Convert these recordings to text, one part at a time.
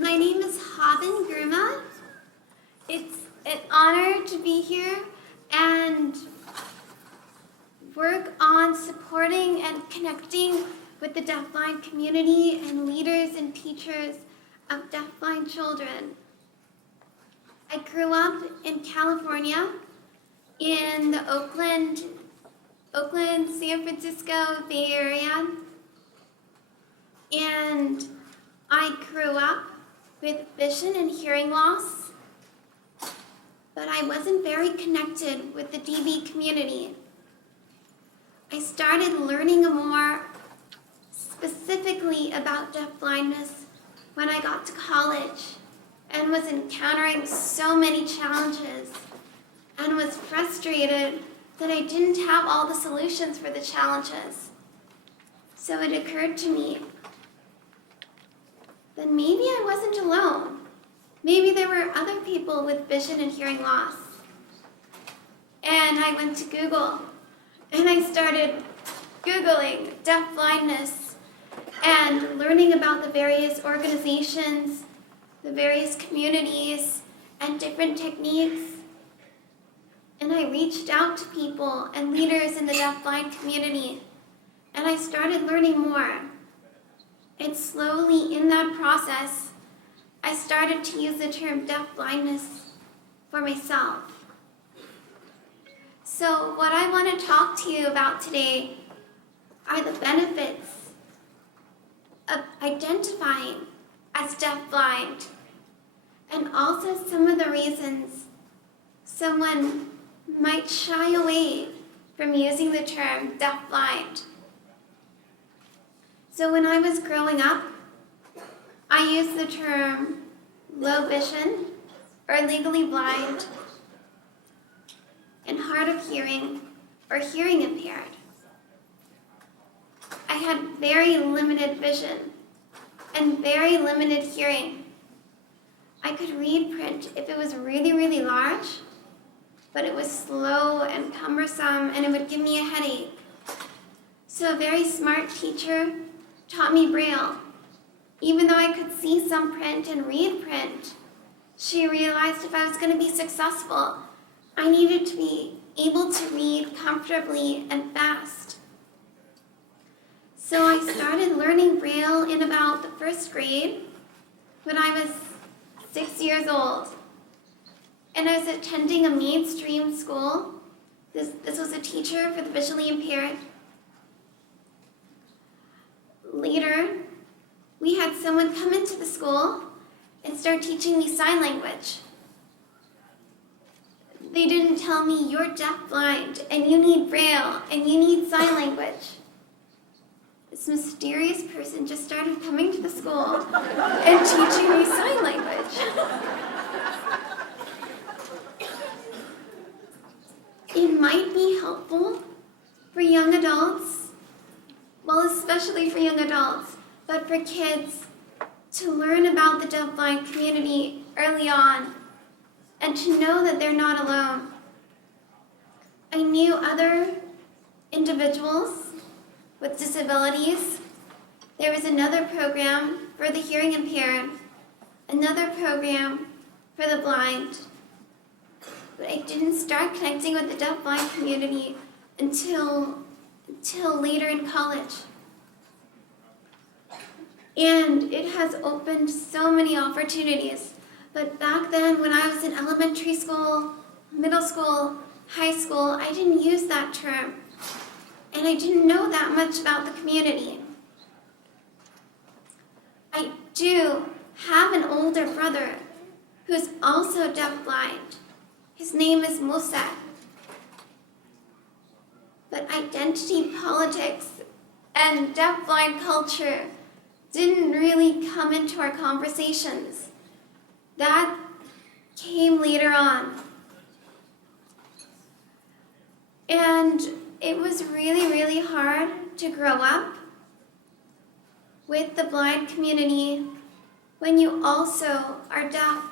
My name is Haben Girma. It's an honor to be here and work on supporting and connecting with the deafblind community and leaders and teachers of deafblind children. I grew up in California, in the Oakland, San Francisco Bay Area, and I grew up with vision and hearing loss, but I wasn't very connected with the DB community. I started learning more specifically about deafblindness when I got to college and was encountering so many challenges and was frustrated that I didn't have all the solutions for the challenges. So it occurred to me that maybe I wasn't alone. Maybe there were other people with vision and hearing loss. And I went to Google and I started Googling deafblindness and learning about the various organizations, the various communities, and different techniques. And I reached out to people and leaders in the deafblind community, and I started learning more. And slowly in that process, I started to use the term deafblindness for myself. So what I want to talk to you about today are the benefits of identifying as deafblind, and also some of the reasons someone might shy away from using the term deafblind. So when I was growing up, I used the term low vision or legally blind and hard of hearing or hearing impaired. I had very limited vision and very limited hearing. I could read print if it was really, really large, but it was slow and cumbersome and it would give me a headache. So a very smart teacher taught me Braille. Even though I could see some print and read print, she realized if I was going to be successful, I needed to be able to read comfortably and fast. So I started learning Braille in about the first grade when I was 6 years old. And I was attending a mainstream school. This was a teacher for the visually impaired. Later, we had someone come into the school and start teaching me sign language. They didn't tell me you're deafblind and you need Braille and you need sign language. This mysterious person just started coming to the school and teaching me sign language. It might be helpful for young adults, well, especially for young adults, but for kids to learn about the deafblind community early on and to know that they're not alone. I knew other individuals with disabilities. There was another program for the hearing impaired, another program for the blind, but I didn't start connecting with the deafblind community until later in college. And it has opened so many opportunities. But back then, when I was in elementary school, middle school, high school, I didn't use that term. And I didn't know that much about the community. I do have an older brother who's also deafblind. His name is Musa. But identity politics and deafblind culture didn't really come into our conversations. That came later on. And it was really, really hard to grow up with the blind community when you also are deaf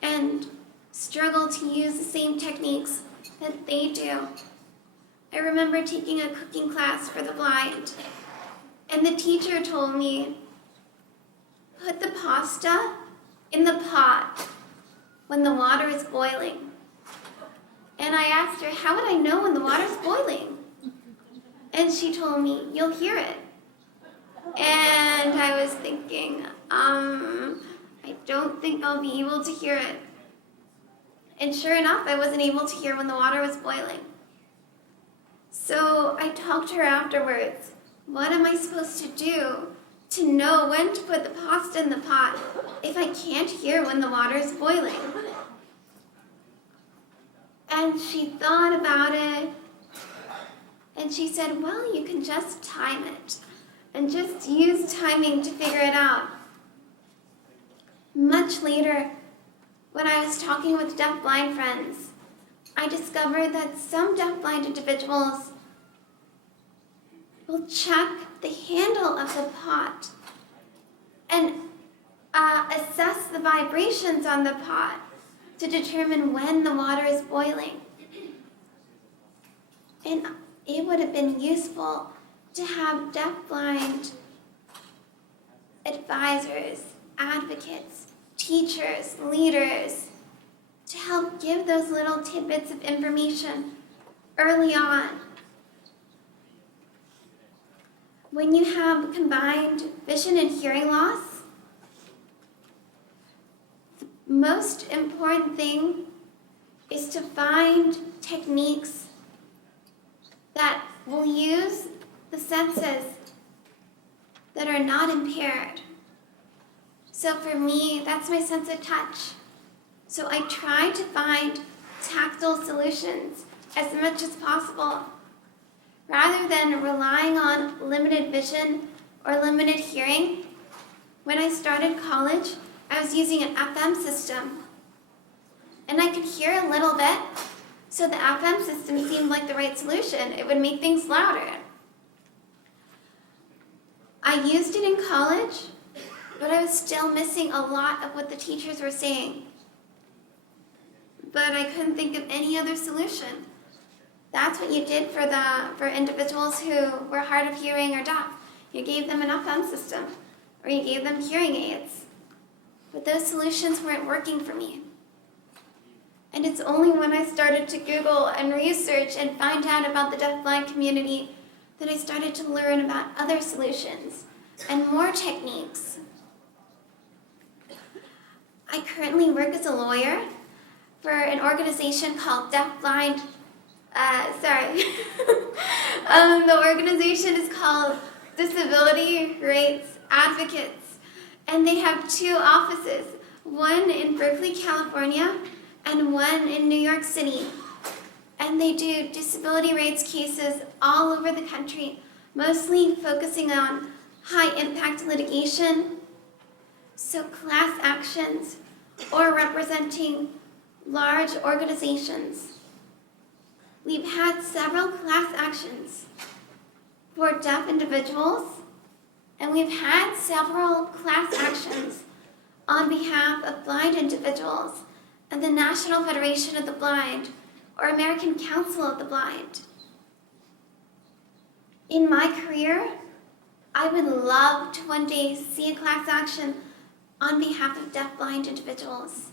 and struggle to use the same techniques that they do. I remember taking a cooking class for the blind, and the teacher told me, put the pasta in the pot when the water is boiling. And I asked her, how would I know when the water's boiling? And she told me, you'll hear it. And I was thinking, I don't think I'll be able to hear it. And sure enough, I wasn't able to hear when the water was boiling. So I talked to her afterwards. What am I supposed to do to know when to put the pasta in the pot if I can't hear when the water is boiling? And she thought about it, and she said, well, you can just time it and just use timing to figure it out. Much later, when I was talking with deafblind friends, I discovered that some deafblind individuals will check the handle of the pot and assess the vibrations on the pot to determine when the water is boiling. And it would have been useful to have deafblind advisors, advocates, teachers, leaders, to help give those little tidbits of information early on. When you have combined vision and hearing loss, the most important thing is to find techniques that will use the senses that are not impaired. So for me, that's my sense of touch. So I try to find tactile solutions as much as possible, rather than relying on limited vision or limited hearing. When I started college, I was using an FM system, and I could hear a little bit, so the FM system seemed like the right solution. It would make things louder. I used it in college, but I was still missing a lot of what the teachers were saying. But I couldn't think of any other solution. That's what you did for individuals who were hard of hearing or deaf. You gave them an FM system, or you gave them hearing aids. But those solutions weren't working for me. And it's only when I started to Google and research and find out about the deafblind community that I started to learn about other solutions and more techniques. I currently work as a lawyer for an organization called Deafblind. The organization is called Disability Rights Advocates, and they have 2 offices, one in Berkeley, California, and one in New York City. And they do disability rights cases all over the country, mostly focusing on high-impact litigation, so class actions, or representing large organizations. We've had several class actions for deaf individuals, and we've had several class actions on behalf of blind individuals and the National Federation of the Blind, or American Council of the Blind. In my career, I would love to one day see a class action on behalf of deafblind individuals.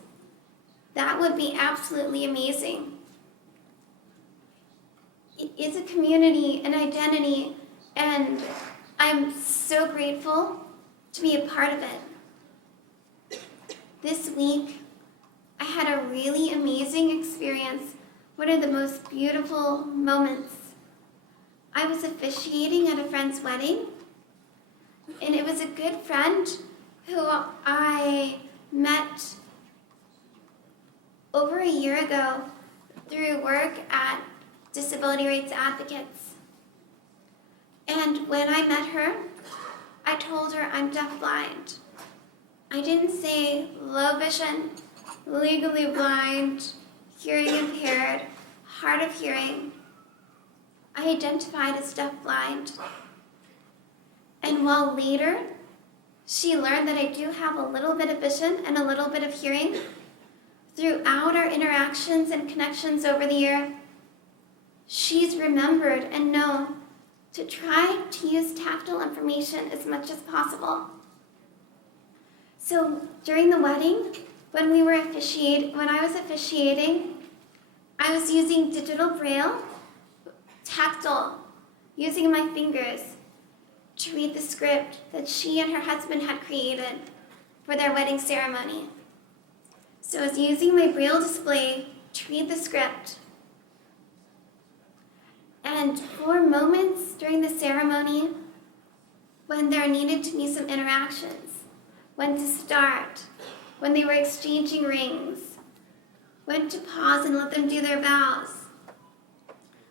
That would be absolutely amazing. It is a community, an identity, and I'm so grateful to be a part of it. This week, I had a really amazing experience, one of the most beautiful moments. I was officiating at a friend's wedding, and it was a good friend who I met over a year ago through work at Disability Rights Advocates. And when I met her, I told her I'm deafblind. I didn't say low vision, legally blind, hearing impaired, hard of hearing. I identified as deafblind. And while later, she learned that I do have a little bit of vision and a little bit of hearing, throughout our interactions and connections over the year, she's remembered and known to try to use tactile information as much as possible. So during the wedding, when I was officiating, I was using digital braille, tactile, using my fingers to read the script that she and her husband had created for their wedding ceremony. So I was using my braille display to read the script. And for moments during the ceremony, when there needed to be some interactions, when to start, when they were exchanging rings, when to pause and let them do their vows,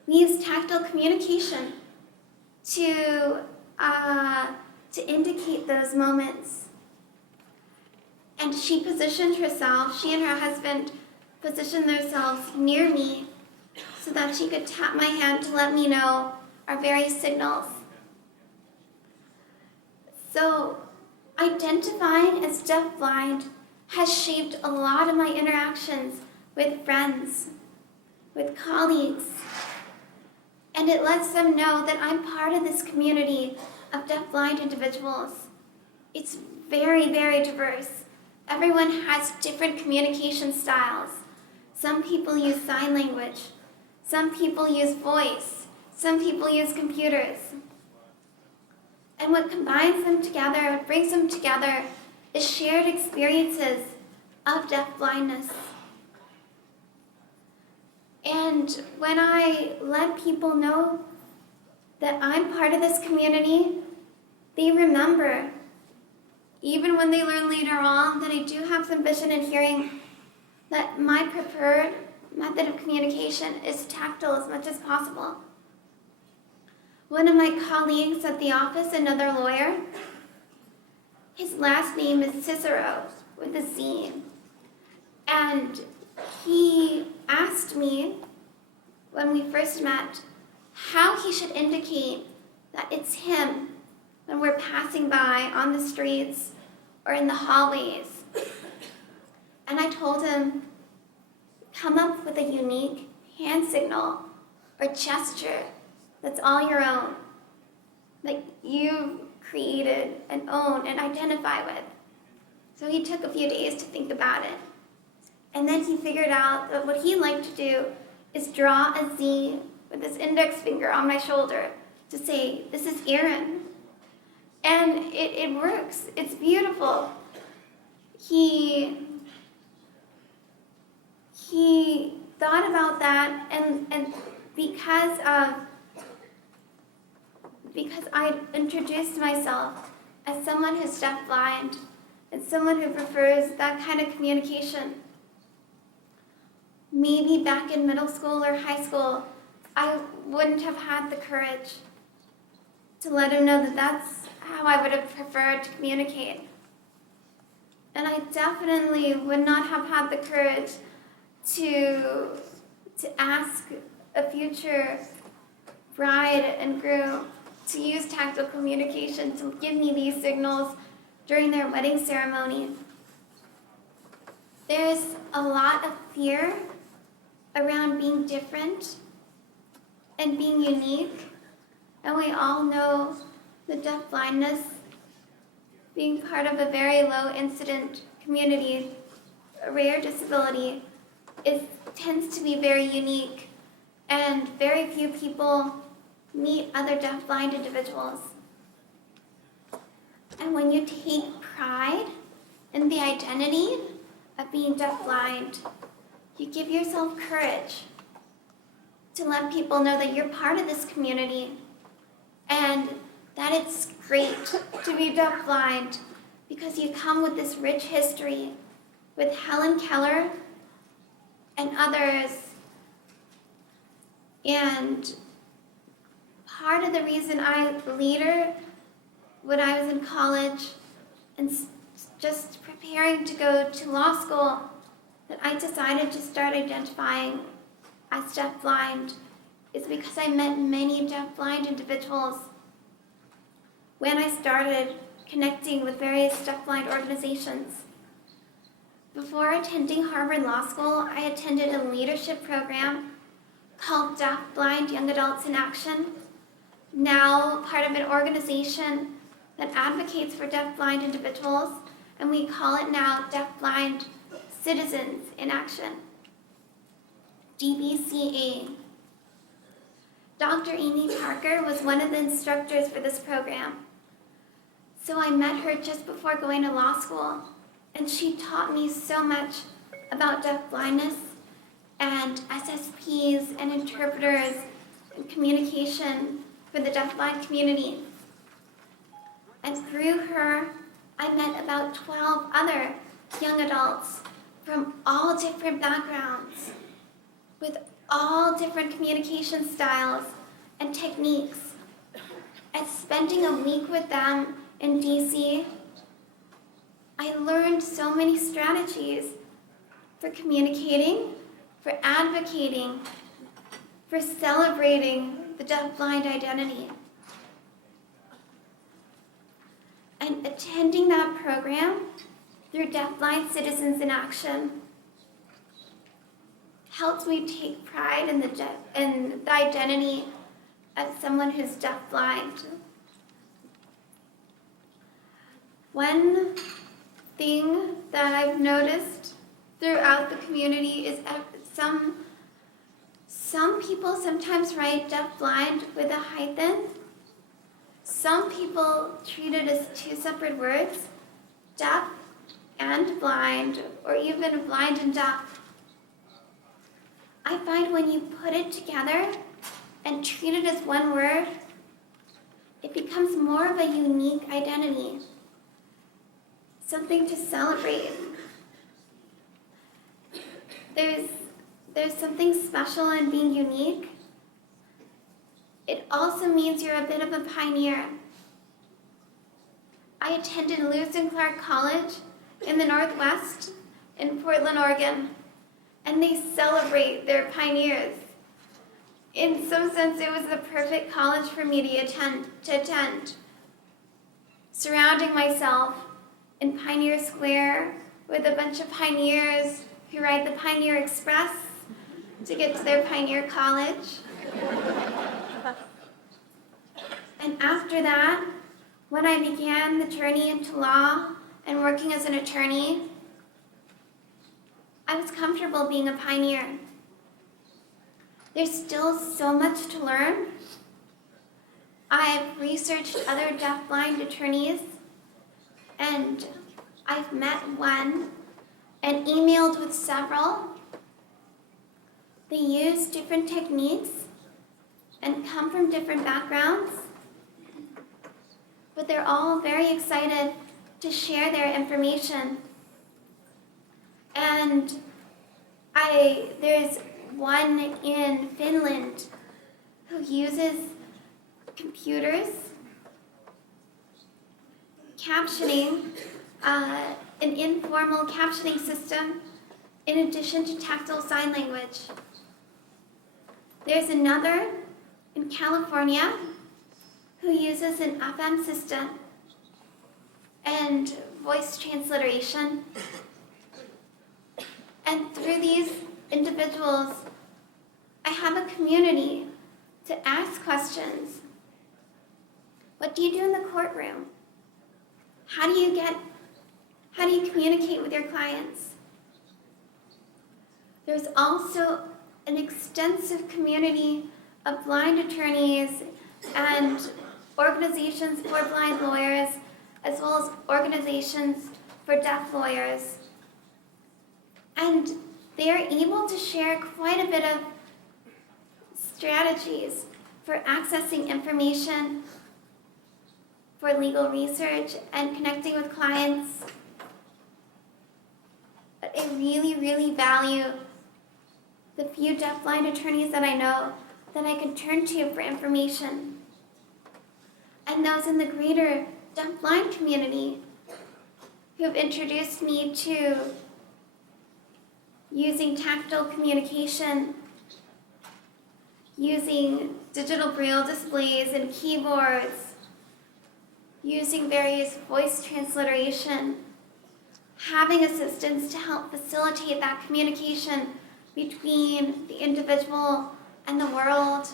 we used tactile communication to indicate those moments. And she and her husband positioned themselves near me so that she could tap my hand to let me know our various signals. So identifying as deafblind has shaped a lot of my interactions with friends, with colleagues, and it lets them know that I'm part of this community of deafblind individuals. It's very, very diverse. Everyone has different communication styles. Some people use sign language. Some people use voice. Some people use computers. And what combines them together, what brings them together, is shared experiences of deafblindness. And when I let people know that I'm part of this community, they remember, even when they learn later on that I do have some vision and hearing, that my preferred method of communication is tactile as much as possible. One of my colleagues at the office, another lawyer, his last name is Cicero with a Z. And he asked me when we first met how he should indicate that it's him when we're passing by on the streets or in the hallways. And I told him, come up with a unique hand signal or gesture that's all your own, that you created and own and identify with. So he took a few days to think about it. And then he figured out that what he liked to do is draw a Z with his index finger on my shoulder to say, this is Aaron. And it works. It's beautiful. He thought about that, and because I introduced myself as someone who's deafblind and someone who prefers that kind of communication, maybe back in middle school or high school, I wouldn't have had the courage to let him know that that's how I would have preferred to communicate. And I definitely would not have had the courage to ask a future bride and groom to use tactile communication to give me these signals during their wedding ceremony. There's a lot of fear around being different and being unique, and we all know the deafblindness, being part of a very low incident community, a rare disability, tends to be very unique, and very few people meet other deafblind individuals. And when you take pride in the identity of being deafblind, you give yourself courage to let people know that you're part of this community and that it's great to be deafblind because you come with this rich history with Helen Keller and others. And part of the reason later, when I was in college and just preparing to go to law school, that I decided to start identifying as deafblind is because I met many deafblind individuals when I started connecting with various deafblind organizations. Before attending Harvard Law School, I attended a leadership program called Deafblind Young Adults in Action, now part of an organization that advocates for deafblind individuals and we call it now Deafblind Citizens in Action, DBCA. Dr. Amy Parker was one of the instructors for this program. So I met her just before going to law school, and she taught me so much about deafblindness and SSPs and interpreters and communication for the deafblind community. And through her, I met about 12 other young adults from all different backgrounds, with all different communication styles and techniques. And spending a week with them in DC, I learned so many strategies for communicating, for advocating, for celebrating the deafblind identity. And attending that program through Deafblind Citizens in Action helps me take pride in the identity of someone who's deafblind. One thing that I've noticed throughout the community is some people sometimes write deafblind with a hyphen. Some people treat it as two separate words, deaf and blind, or even blind and deaf. I find when you put it together and treat it as one word, it becomes more of a unique identity, something to celebrate. There's something special in being unique. It also means you're a bit of a pioneer. I attended Lewis and Clark College in the Northwest in Portland, Oregon, and they celebrate their pioneers. In some sense, it was the perfect college for me to attend. Surrounding myself in Pioneer Square with a bunch of pioneers who ride the Pioneer Express to get to their Pioneer College. And after that, when I began the journey into law and working as an attorney, I was comfortable being a pioneer. There's still so much to learn. I've researched other deafblind attorneys, and I've met one and emailed with several. They use different techniques and come from different backgrounds, but they're all very excited to share their information. And there's one in Finland who uses computers, captioning, an informal captioning system in addition to tactile sign language. There's another in California who uses an FM system and voice transliteration. And through these individuals, I have a community to ask questions. What do you do in the courtroom? How do you communicate with your clients? There's also an extensive community of blind attorneys and organizations for blind lawyers, as well as organizations for deaf lawyers. And they are able to share quite a bit of strategies for accessing information, for legal research, and connecting with clients. But I really, really value the few deafblind attorneys that I know that I can turn to for information, and those in the greater deafblind community who have introduced me to using tactile communication, using digital braille displays and keyboards, using various voice transliteration, having assistants to help facilitate that communication between the individual and the world,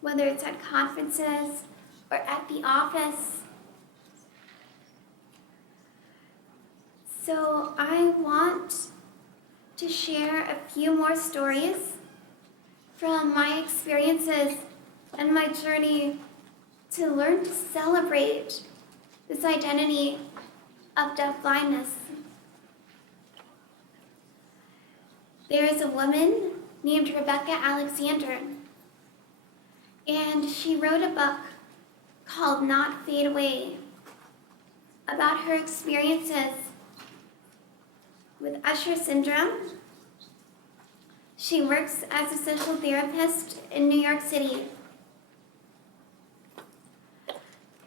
whether it's at conferences or at the office. So I want to share a few more stories from my experiences and my journey to learn to celebrate this identity of deafblindness. There is a woman named Rebecca Alexander, and she wrote a book called Not Fade Away about her experiences with Usher syndrome. She works as a social therapist in New York City.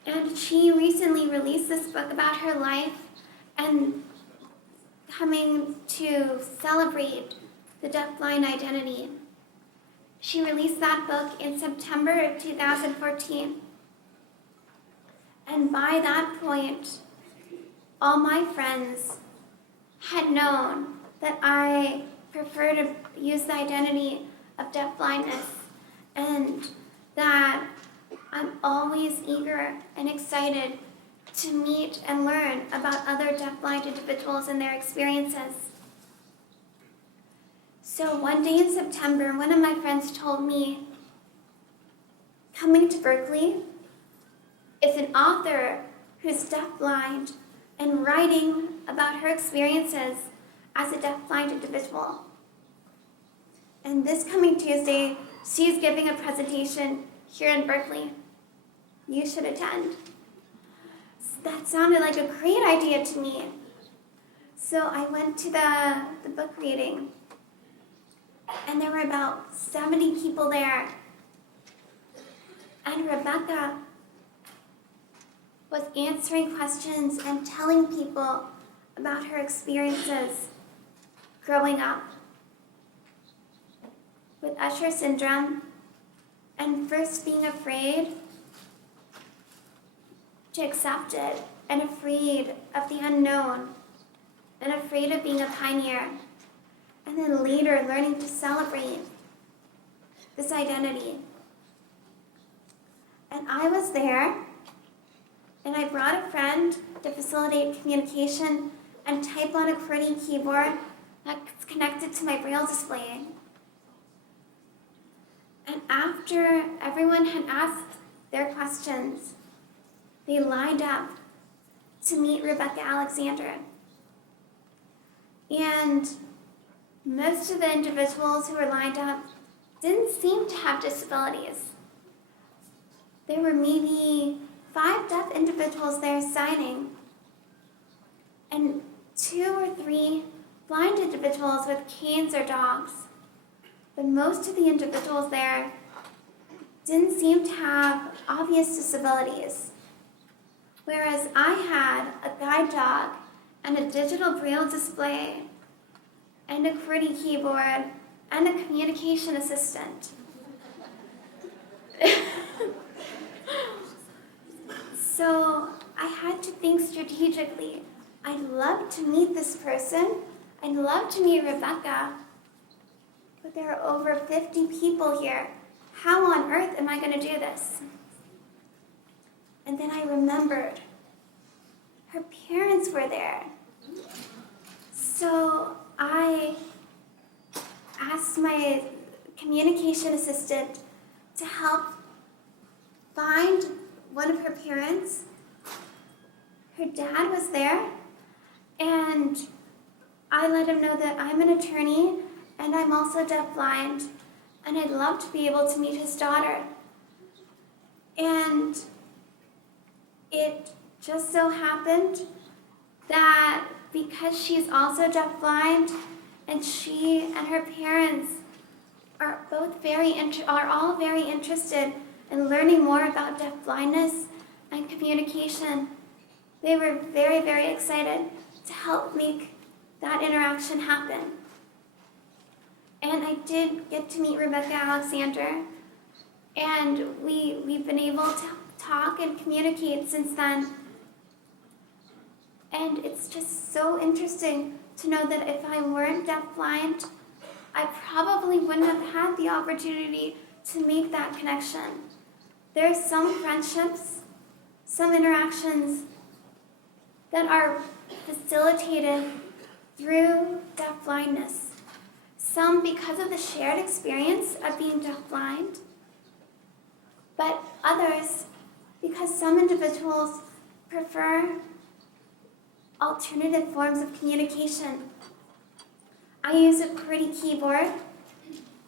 And she recently released this book about her life and coming to celebrate the deafblind identity. She released that book in September of 2014. And by that point, all my friends had known that I prefer to use the identity of deafblindness, and that I'm always eager and excited to meet and learn about other deafblind individuals and their experiences. So one day in September, one of my friends told me, coming to Berkeley is an author who's deafblind and writing about her experiences as a deafblind individual. And this coming Tuesday, she's giving a presentation here in Berkeley. You should attend. That sounded like a great idea to me. So I went to the book reading, and there were about 70 people there. And Rebecca was answering questions and telling people about her experiences growing up with Usher syndrome, and first being afraid to accept it, and afraid of the unknown, and afraid of being a pioneer, and then later learning to celebrate this identity. And I was there, and I brought a friend to facilitate communication and type on a QWERTY keyboard that's connected to my Braille display. And after everyone had asked their questions, they lined up to meet Rebecca Alexander. And most of the individuals who were lined up didn't seem to have disabilities. There were maybe 5 deaf individuals there signing, and 2 or 3 blind individuals with canes or dogs. But most of the individuals there didn't seem to have obvious disabilities. Whereas I had a guide dog and a digital Braille display and a QWERTY keyboard and a communication assistant. So I had to think strategically. I'd love to meet this person. I'd love to meet Rebecca. But there are over 50 people here. How on earth am I going to do this? And then I remembered her parents were there. So I asked my communication assistant to help find one of her parents. Her dad was there, and I let him know that I'm an attorney and I'm also deafblind, and I'd love to be able to meet his daughter. And it just so happened that because she's also deafblind, and she and her parents are all very interested in learning more about deafblindness and communication, they were very, very excited to help make that interaction happen. And I did get to meet Rebecca Alexander, and we've been able to talk and communicate since then. And it's just so interesting to know that if I weren't deafblind, I probably wouldn't have had the opportunity to make that connection. There are some friendships, some interactions that are facilitated through deafblindness. Some because of the shared experience of being deafblind, but others because some individuals prefer alternative forms of communication. I use a QWERTY keyboard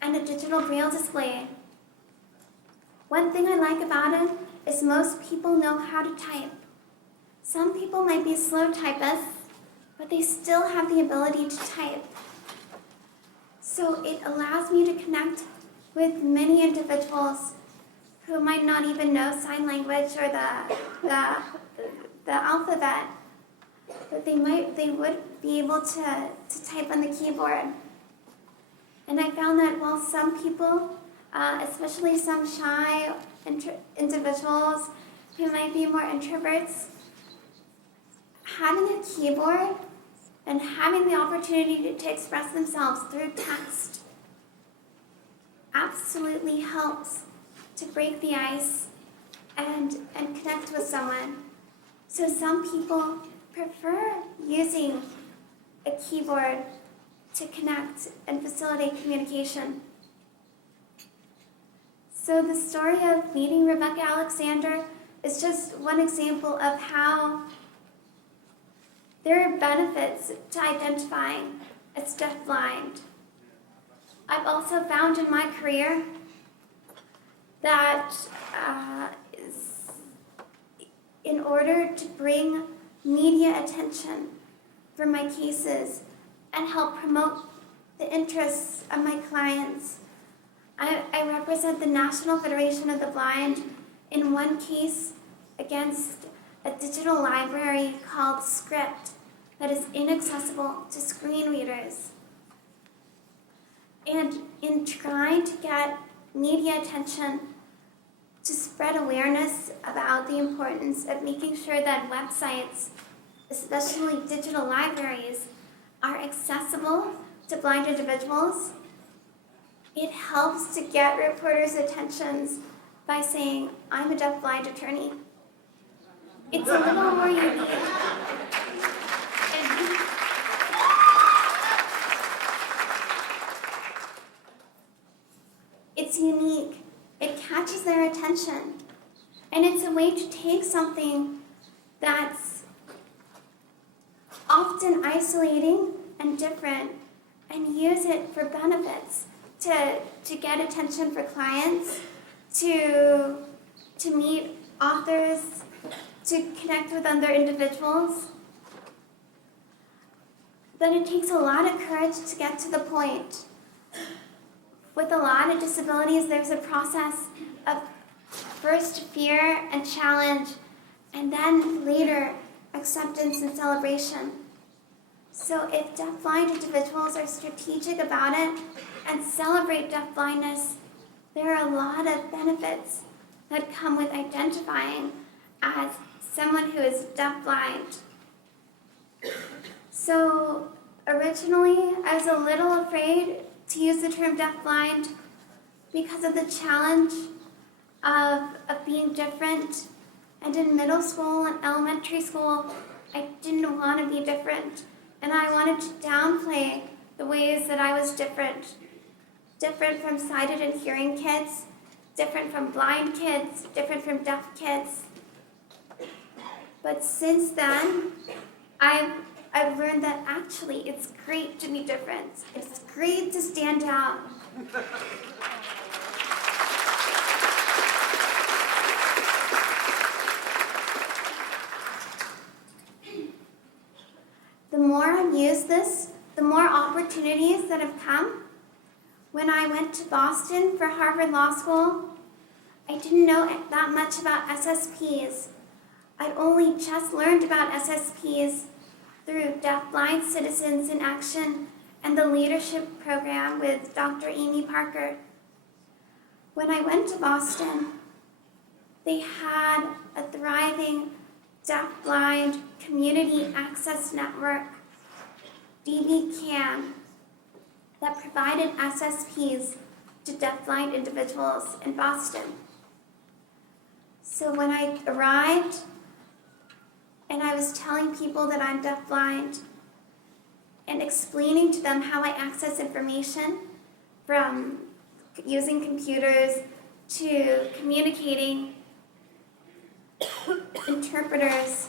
and a digital braille display. One thing I like about it is most people know how to type. Some people might be slow typists, but they still have the ability to type. So it allows me to connect with many individuals who might not even know sign language or the alphabet, but they would be able to type on the keyboard. And I found that while some people, especially some shy individuals who might be more introverts, having a keyboard and having the opportunity to express themselves through text absolutely helps to break the ice and connect with someone. So some people prefer using a keyboard to connect and facilitate communication. So the story of meeting Rebecca Alexander is just one example of how there are benefits to identifying as deafblind. I've also found in my career that in order to bring media attention for my cases and help promote the interests of my clients, I represent the National Federation of the Blind in one case against a digital library called Script that is inaccessible to screen readers. And in trying to get media attention to spread awareness about the importance of making sure that websites, especially digital libraries, are accessible to blind individuals, it helps to get reporters' attentions by saying, I'm a deafblind attorney. It's a little more unique. It's unique. It catches their attention. And it's a way to take something that's often isolating and different and use it for benefits, to get attention for clients, to meet authors, to connect with other individuals. But it takes a lot of courage to get to the point. With a lot of disabilities, there's a process of first fear and challenge, and then later acceptance and celebration. So if deafblind individuals are strategic about it and celebrate deafblindness, there are a lot of benefits that come with identifying as someone who is deafblind. So originally, I was a little afraid to use the term deafblind because of the challenge of being different. And in middle school and elementary school, I didn't want to be different. And I wanted to downplay the ways that I was different. Different from sighted and hearing kids, different from blind kids, different from deaf kids. But since then, I've learned that actually it's great to be different. It's great to stand out. The more I've used this, the more opportunities that have come. When I went to Boston for Harvard Law School, I didn't know that much about SSPs. I'd only just learned about SSPs through Deafblind Citizens in Action and the leadership program with Dr. Amy Parker. When I went to Boston, they had a thriving deafblind community access network, DBCAN, that provided SSPs to deafblind individuals in Boston. So when I arrived, and I was telling people that I'm deafblind and explaining to them how I access information, from using computers to communicating, interpreters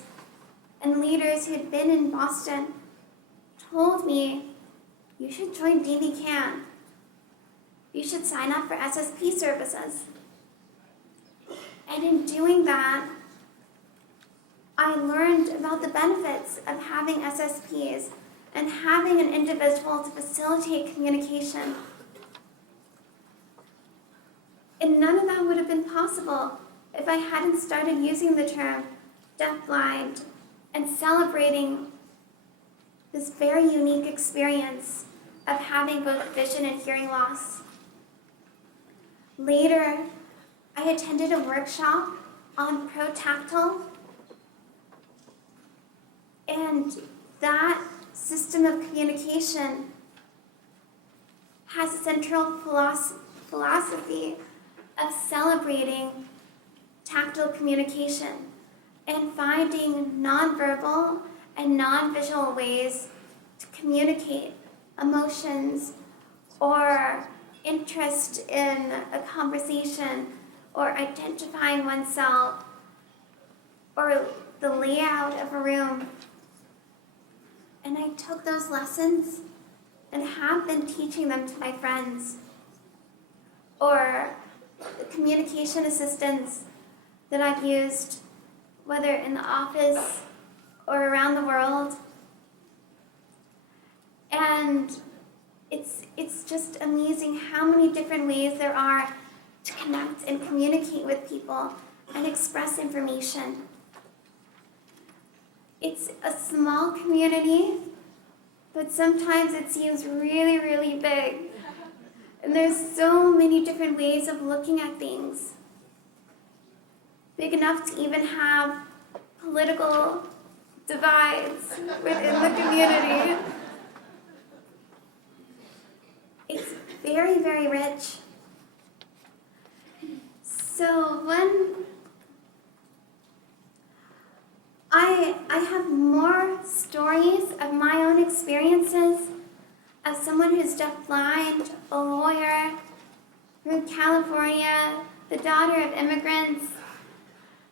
and leaders who had been in Boston told me, you should join DVCAN. You should sign up for SSP services. And in doing that, I learned about the benefits of having SSPs and having an individual to facilitate communication. And none of that would have been possible if I hadn't started using the term deafblind and celebrating this very unique experience of having both vision and hearing loss. Later, I attended a workshop on pro-tactile, and that system of communication has a central philosophy of celebrating tactile communication and finding nonverbal and non-visual ways to communicate emotions or interest in a conversation or identifying oneself or the layout of a room. And I took those lessons and have been teaching them to my friends or the communication assistants that I've used, whether in the office or around the world. And it's just amazing how many different ways there are to connect and communicate with people and express information. It's a small community, but sometimes it seems really, really big. And there's so many different ways of looking at things. Big enough to even have political divides within the community. It's very, very rich. So when I have more stories of my own experiences as someone who's deafblind, a lawyer from California, the daughter of immigrants,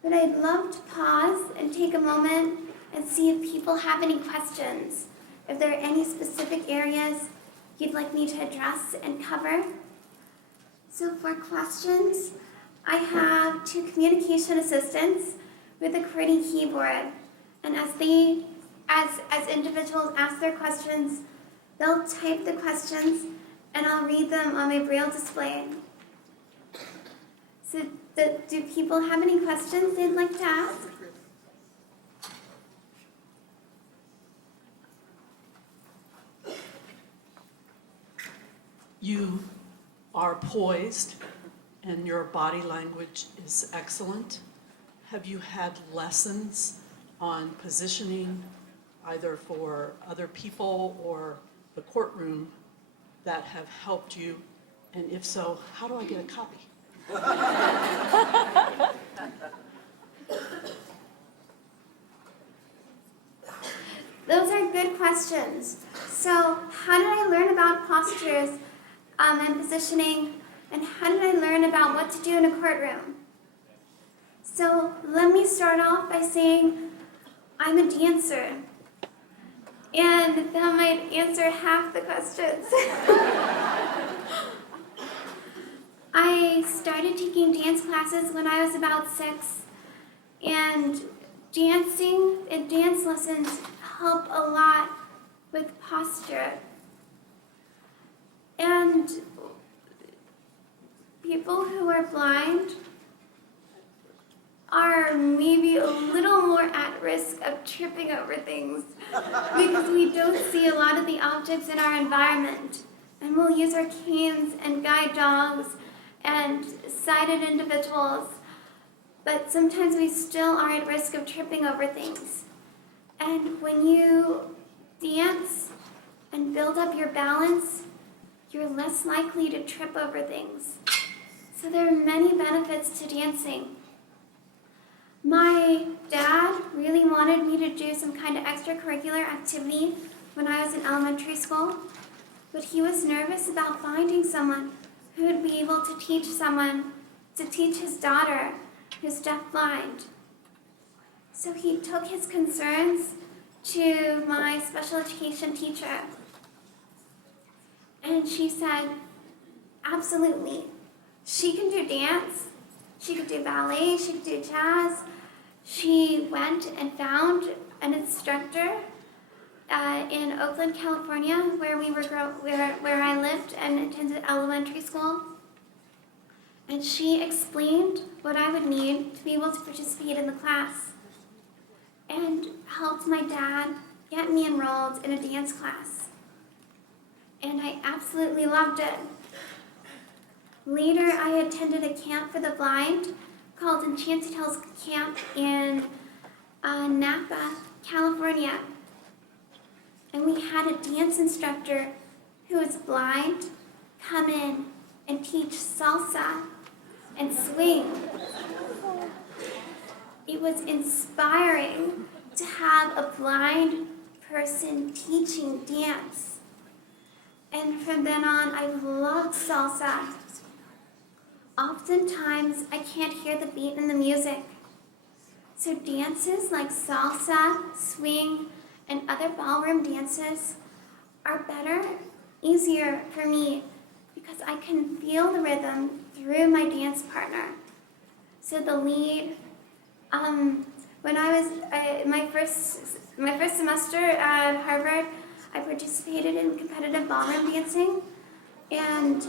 but I'd love to pause and take a moment and see if people have any questions, if there are any specific areas you'd like me to address and cover. So for questions, I have 2 communication assistants with a QWERTY keyboard, and as individuals ask their questions, they'll type the questions and I'll read them on my Braille display. So do people have any questions they'd like to ask? You are poised and your body language is excellent. Have you had lessons on positioning either for other people or the courtroom that have helped you? And if so, how do I get a copy? Those are good questions. So how did I learn about postures and positioning, and how did I learn about what to do in a courtroom? So let me start off by saying I'm a dancer, and that might answer half the questions. I started taking dance classes when I was about 6, and dancing and dance lessons help a lot with posture. And people who are blind are maybe a little more at risk of tripping over things because we don't see a lot of the objects in our environment. And we'll use our canes and guide dogs and sighted individuals, but sometimes we still are at risk of tripping over things. And when you dance and build up your balance, you're less likely to trip over things. So there are many benefits to dancing. My dad really wanted me to do some kind of extracurricular activity when I was in elementary school, but he was nervous about finding someone who would be able to teach his daughter who's deafblind. So he took his concerns to my special education teacher. And she said, absolutely. She can do dance, she could do ballet, she could do jazz. She went and found an instructor in Oakland, California, where I lived and attended elementary school. And she explained what I would need to be able to participate in the class, and helped my dad get me enrolled in a dance class. And I absolutely loved it. Later, I attended a camp for the blind called Enchanted Hills Camp in Napa, California. And we had a dance instructor who was blind come in and teach salsa and swing. It was inspiring to have a blind person teaching dance. And from then on, I loved salsa. Oftentimes, I can't hear the beat in the music. So dances like salsa, swing, and other ballroom dances are better, easier for me because I can feel the rhythm through my dance partner. So the lead, when I was my first semester at Harvard, I participated in competitive ballroom dancing, and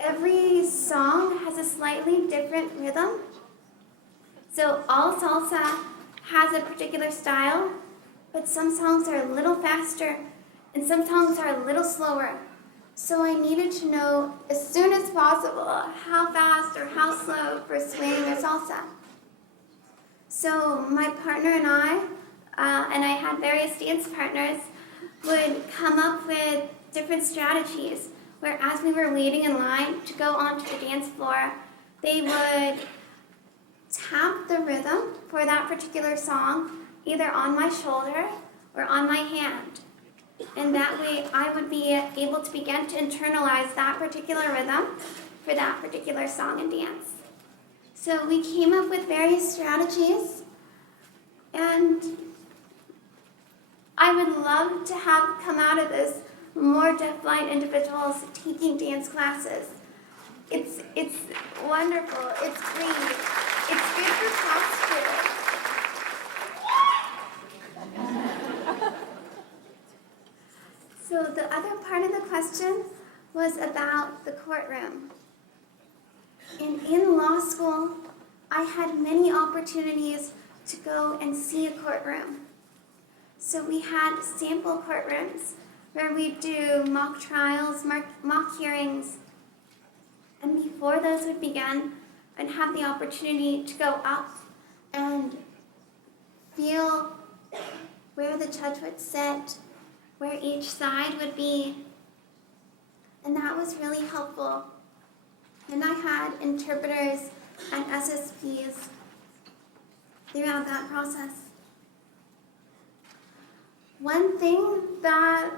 every song has a slightly different rhythm. So all salsa has a particular style, but some songs are a little faster and some songs are a little slower. So I needed to know as soon as possible how fast or how slow for swing or salsa. So my partner and I had various dance partners, would come up with different strategies where as we were waiting in line to go onto the dance floor, they would tap the rhythm for that particular song either on my shoulder or on my hand. And that way I would be able to begin to internalize that particular rhythm for that particular song and dance. So we came up with various strategies, and I would love to have come out of this more deafblind individuals taking dance classes. It's wonderful, it's great, it's good for posture. So the other part of the question was about the courtroom. And in law school, I had many opportunities to go and see a courtroom. So we had sample courtrooms where we do mock trials, mock hearings. And before those would begin, I'd have the opportunity to go up and feel where the judge would sit, where each side would be. And that was really helpful. And I had interpreters and SSPs throughout that process. One thing that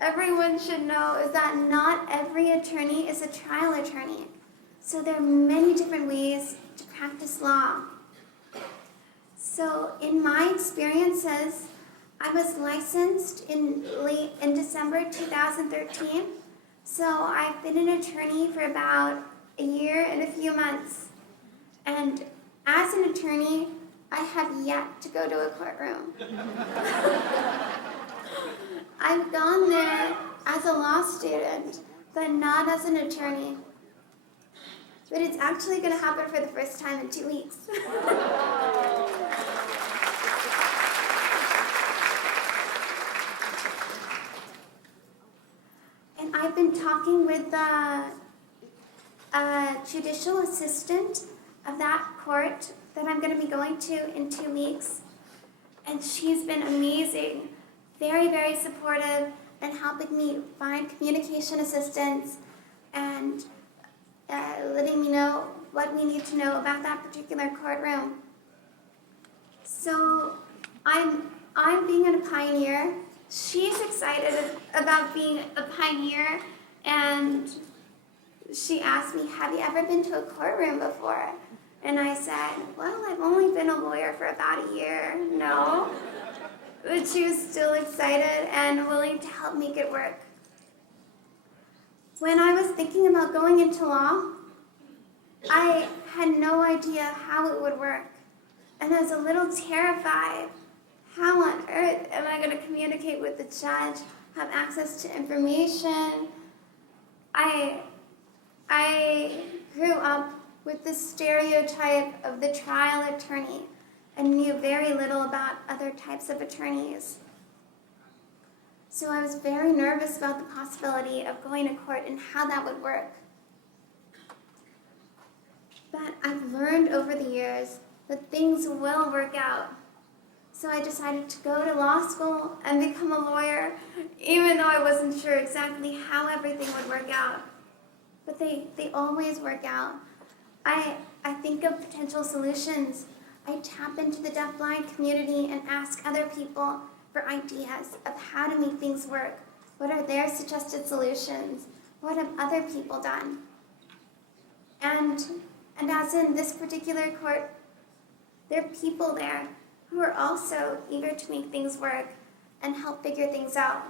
everyone should know is that not every attorney is a trial attorney. So there are many different ways to practice law. So in my experiences, I was licensed in December 2013. So I've been an attorney for about a year and a few months. And as an attorney, I have yet to go to a courtroom. I've gone there as a law student, but not as an attorney. But it's actually going to happen for the first time in 2 weeks. And I've been talking with the judicial assistant of that court that I'm going to be going to in 2 weeks. And she's been amazing, very, very supportive, and helping me find communication assistance and letting me know what we need to know about that particular courtroom. So I'm being a pioneer. She's excited about being a pioneer, and she asked me, "Have you ever been to a courtroom before?" And I said, "Well, I've only been a lawyer for about a year. No." But she was still excited and willing to help make it work. When I was thinking about going into law, I had no idea how it would work. And I was a little terrified. How on earth am I going to communicate with the judge, have access to information? I grew up with the stereotype of the trial attorney and knew very little about other types of attorneys. So I was very nervous about the possibility of going to court and how that would work. But I've learned over the years that things will work out. So I decided to go to law school and become a lawyer, even though I wasn't sure exactly how everything would work out. But they always work out. I think of potential solutions. I tap into the deafblind community and ask other people for ideas of how to make things work. What are their suggested solutions? What have other people done? And as in this particular court, there are people there who are also eager to make things work and help figure things out.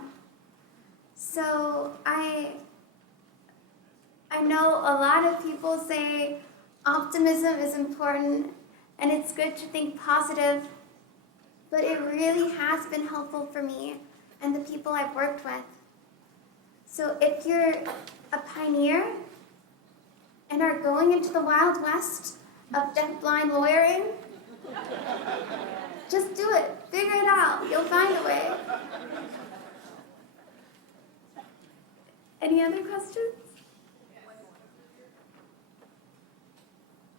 So I know a lot of people say optimism is important and it's good to think positive, but it really has been helpful for me and the people I've worked with. So if you're a pioneer and are going into the Wild West of deafblind lawyering, just do it. Figure it out. You'll find a way. Any other questions?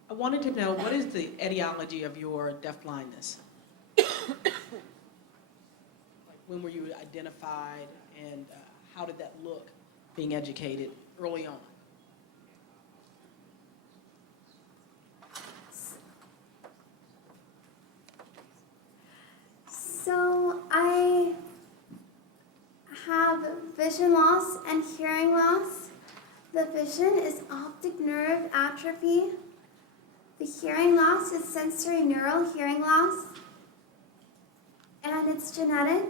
I wanted to know, what is the etiology of your deafblindness? When were you identified, and how did that look being educated early on? So I have vision loss and hearing loss. The vision is optic nerve atrophy. The hearing loss is sensory neural hearing loss, and it's genetic.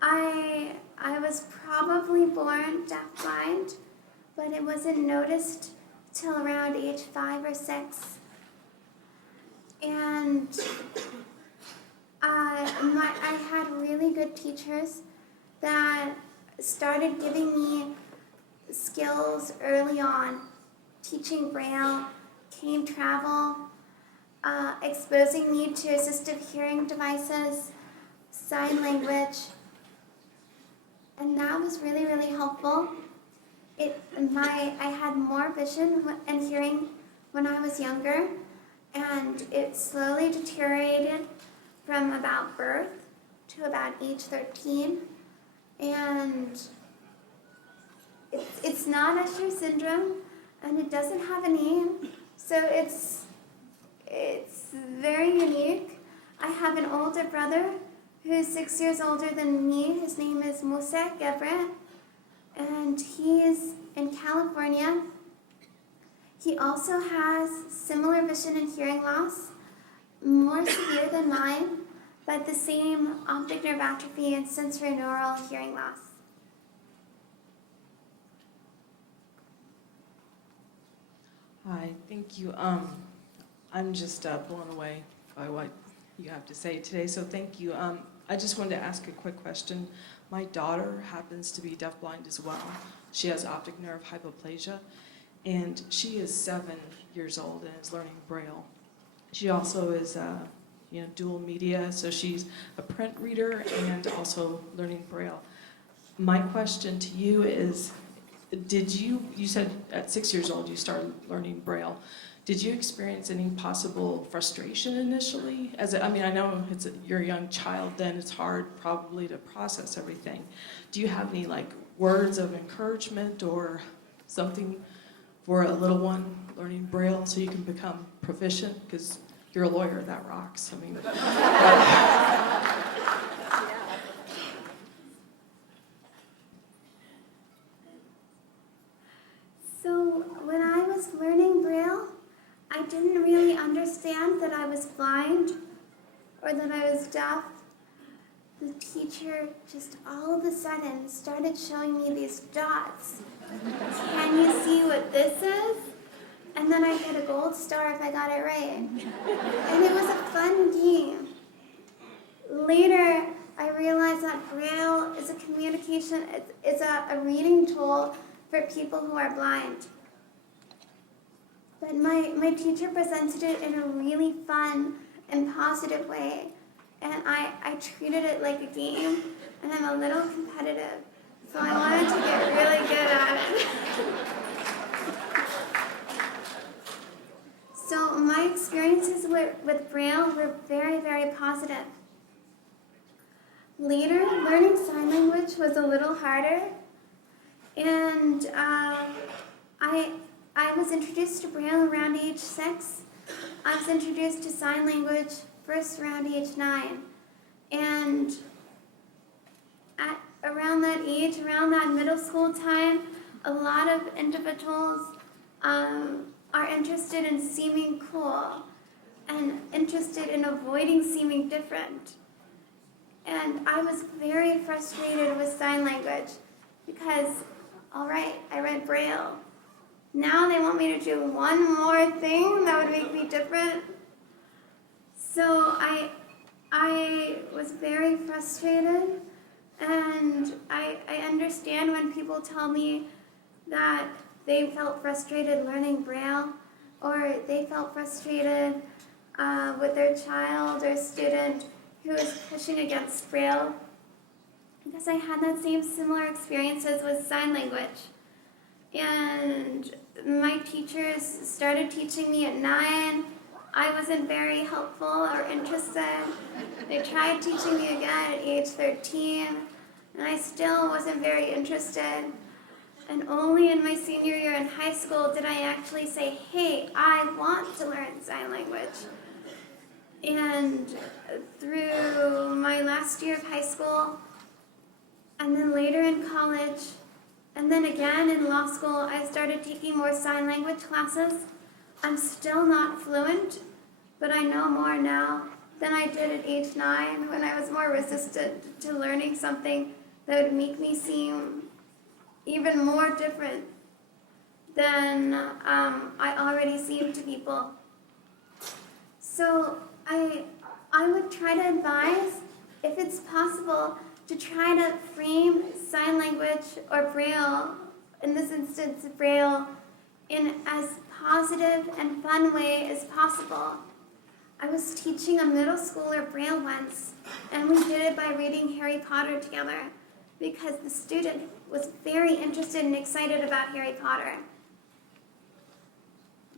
I was probably born deafblind, but it wasn't noticed till around age 5 or 6. And I had really good teachers that started giving me skills early on, teaching Braille, cane travel, exposing me to assistive hearing devices, sign language, and that was really, really helpful. I had more vision and hearing when I was younger, and it slowly deteriorated from about birth to about age 13, and it's not Usher syndrome, and it doesn't have a name, so it's very unique. I have an older brother who's 6 years older than me. His name is Mosek Gebret, and he's in California. He also has similar vision and hearing loss, more severe than mine, but the same optic nerve atrophy and sensory neural hearing loss. Hi, thank you. I'm just blown away by what you have to say today, so thank you. I just wanted to ask a quick question. My daughter happens to be deafblind as well. She has optic nerve hypoplasia, and she is 7 years old and is learning Braille. She also is dual media, so she's a print reader and also learning Braille. My question to you is, you said at 6 years old you started learning Braille. Did you experience any possible frustration initially? I know you're a young child then, it's hard probably to process everything. Do you have any words of encouragement or something for a little one learning Braille so you can become proficient? Because you're a lawyer, that rocks. I mean, So when I was learning Braille, I didn't really understand that I was blind or that I was deaf. The teacher just all of a sudden started showing me these dots. Can you see what this is? And then I get a gold star if I got it right. And it was a fun game. Later, I realized that Braille is a communication, it's a reading tool for people who are blind. But my teacher presented it in a really fun and positive way. And I treated it like a game, and I'm a little competitive. So I wanted to get really good at it. So my experiences with Braille were very, very positive. Later, learning sign language was a little harder. And I was introduced to Braille around age 6. I was introduced to sign language first around age 9. And around that age, around that middle school time, a lot of individuals are interested in seeming cool and interested in avoiding seeming different. And I was very frustrated with sign language because, all right, I read Braille. Now they want me to do one more thing that would make me different. So I was very frustrated, and I understand when people tell me that they felt frustrated learning Braille, or they felt frustrated with their child or student who is pushing against Braille, because I had that same similar experiences with sign language. And my teachers started teaching me at 9. I wasn't very helpful or interested. They tried teaching me again at age 13, and I still wasn't very interested. And only in my senior year in high school did I actually say, hey, I want to learn sign language. And through my last year of high school, and then later in college, and then again in law school, I started taking more sign language classes. I'm still not fluent, but I know more now than I did at age 9 when I was more resistant to learning something that would make me seem even more different than I already seem to people. So I would try to advise, if it's possible, to try to frame sign language or Braille, in this instance Braille, in as positive and fun way as possible. I was teaching a middle schooler Braille once, and we did it by reading Harry Potter together because the student was very interested and excited about Harry Potter.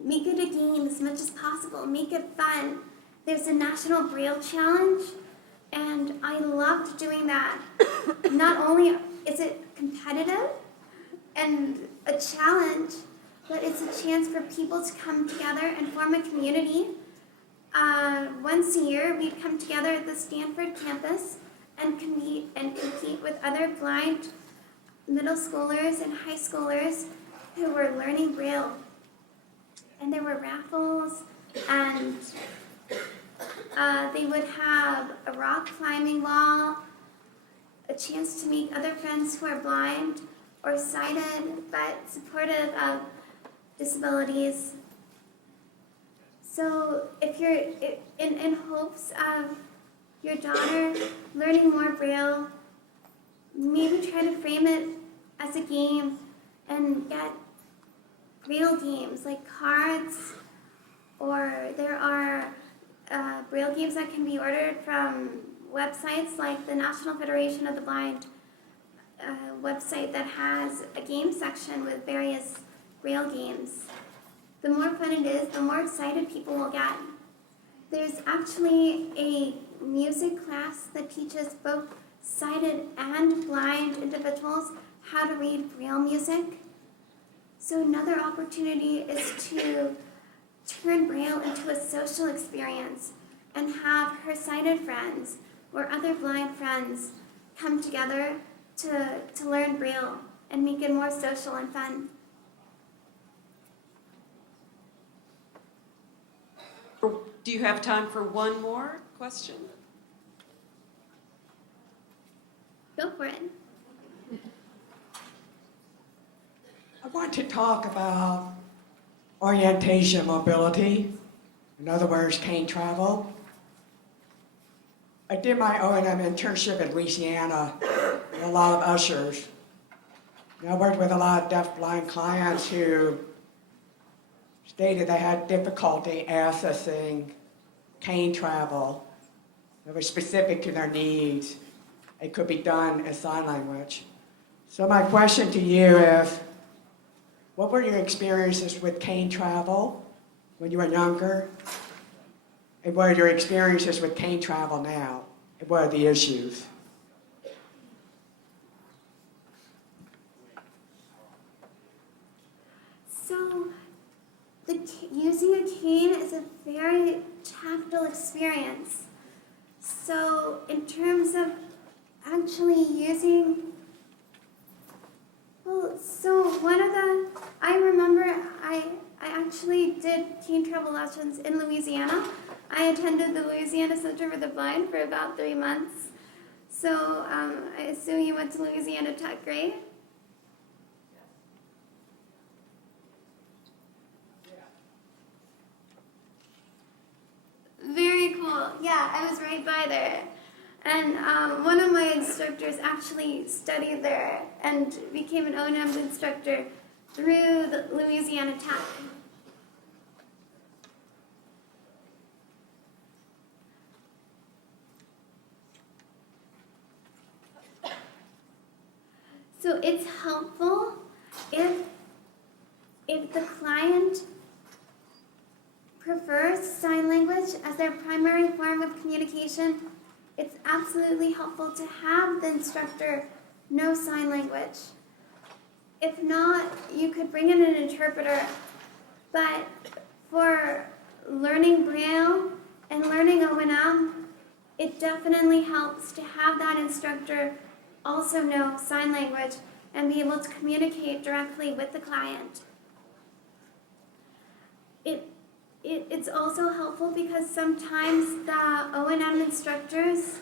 Make it a game as much as possible. Make it fun. There's a National Braille Challenge, and I loved doing that. Not only is it competitive and a challenge, but it's a chance for people to come together and form a community. Once a year, we'd come together at the Stanford campus and compete with other blind middle schoolers and high schoolers who were learning Braille. And there were raffles, and they would have a rock climbing wall, a chance to meet other friends who are blind or sighted but supportive of disabilities. So if you're in hopes of your daughter learning more Braille, maybe try to frame it as a game and get Braille games like cards, or there are Braille games that can be ordered from websites like the National Federation of the Blind website that has a game section with various Braille games. The more fun it is, the more excited people will get. There's actually a music class that teaches both sighted and blind individuals how to read Braille music. So another opportunity is to turn Braille into a social experience and have her sighted friends or other blind friends come together to learn Braille and make it more social and fun. Do you have time for one more question? Go for it. I want to talk about orientation mobility, in other words, cane travel. I did my O&M internship in Louisiana with a lot of ushers. And I worked with a lot of deaf-blind clients who stated they had difficulty accessing cane travel that was specific to their needs. It could be done in sign language. So my question to you is, what were your experiences with cane travel when you were younger? And what are your experiences with cane travel now? And what are the issues? So, using a cane is a very tactile experience. So, in terms of actually using, I remember I actually did cane travel lessons in Louisiana. I attended the Louisiana Center for the Blind for about 3 months. So, I assume you went to Louisiana Tech, right? Very cool. Yeah, I was right by there. And one of my instructors actually studied there and became an O&M instructor through the Louisiana Tech. So it's helpful if the client prefers sign language as their primary form of communication. It's absolutely helpful to have the instructor know sign language. If not, you could bring in an interpreter. But for learning Braille and learning O&M, it definitely helps to have that instructor also know sign language and be able to communicate directly with the client. It's also helpful because sometimes the O&M instructors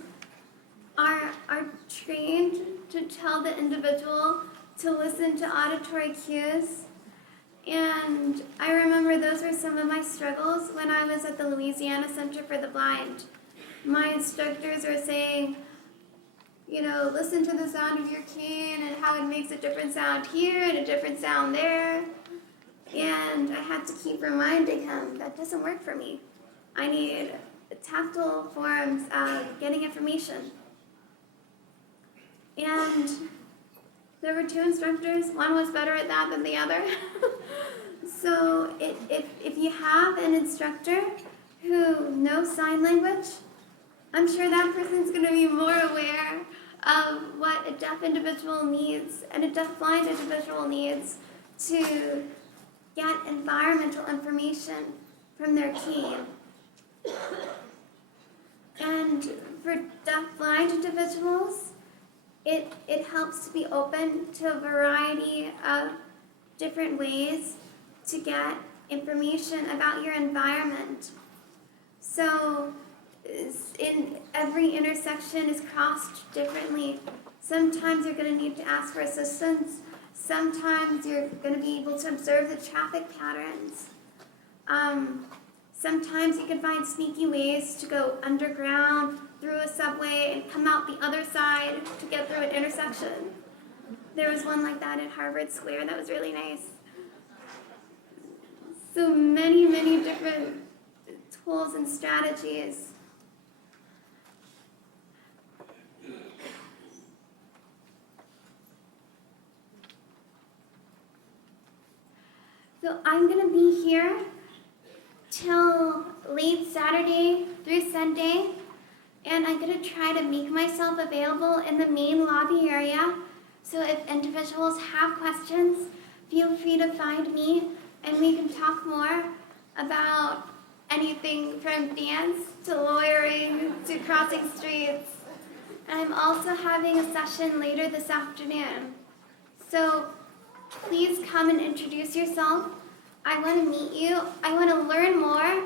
are trained to tell the individual to listen to auditory cues. And I remember those were some of my struggles when I was at the Louisiana Center for the Blind. My instructors were saying, listen to the sound of your cane and how it makes a different sound here and a different sound there. And I had to keep reminding him, that doesn't work for me. I need tactile forms of getting information. And there were 2 instructors. One was better at that than the other. So if you have an instructor who knows sign language, I'm sure that person's going to be more aware of what a deaf individual needs and a deaf-blind individual needs to get environmental information from their cane. And for deaf-blind individuals, it helps to be open to a variety of different ways to get information about your environment. So in every intersection is crossed differently. Sometimes you're going to need to ask for assistance. Sometimes you're going to be able to observe the traffic patterns. Sometimes you can find sneaky ways to go underground through a subway and come out the other side to get through an intersection. There was one like that at Harvard Square that was really nice. So many, many different tools and strategies. So I'm going to be here till late Saturday through Sunday, and I'm going to try to make myself available in the main lobby area. So if individuals have questions, feel free to find me, and we can talk more about anything from dance to lawyering to crossing streets. And I'm also having a session later this afternoon. So please come and introduce yourself. I want to meet you. I want to learn more.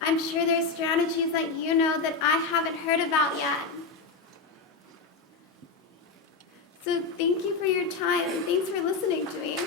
I'm sure there's strategies that you know that I haven't heard about yet. So thank you for your time and thanks for listening to me.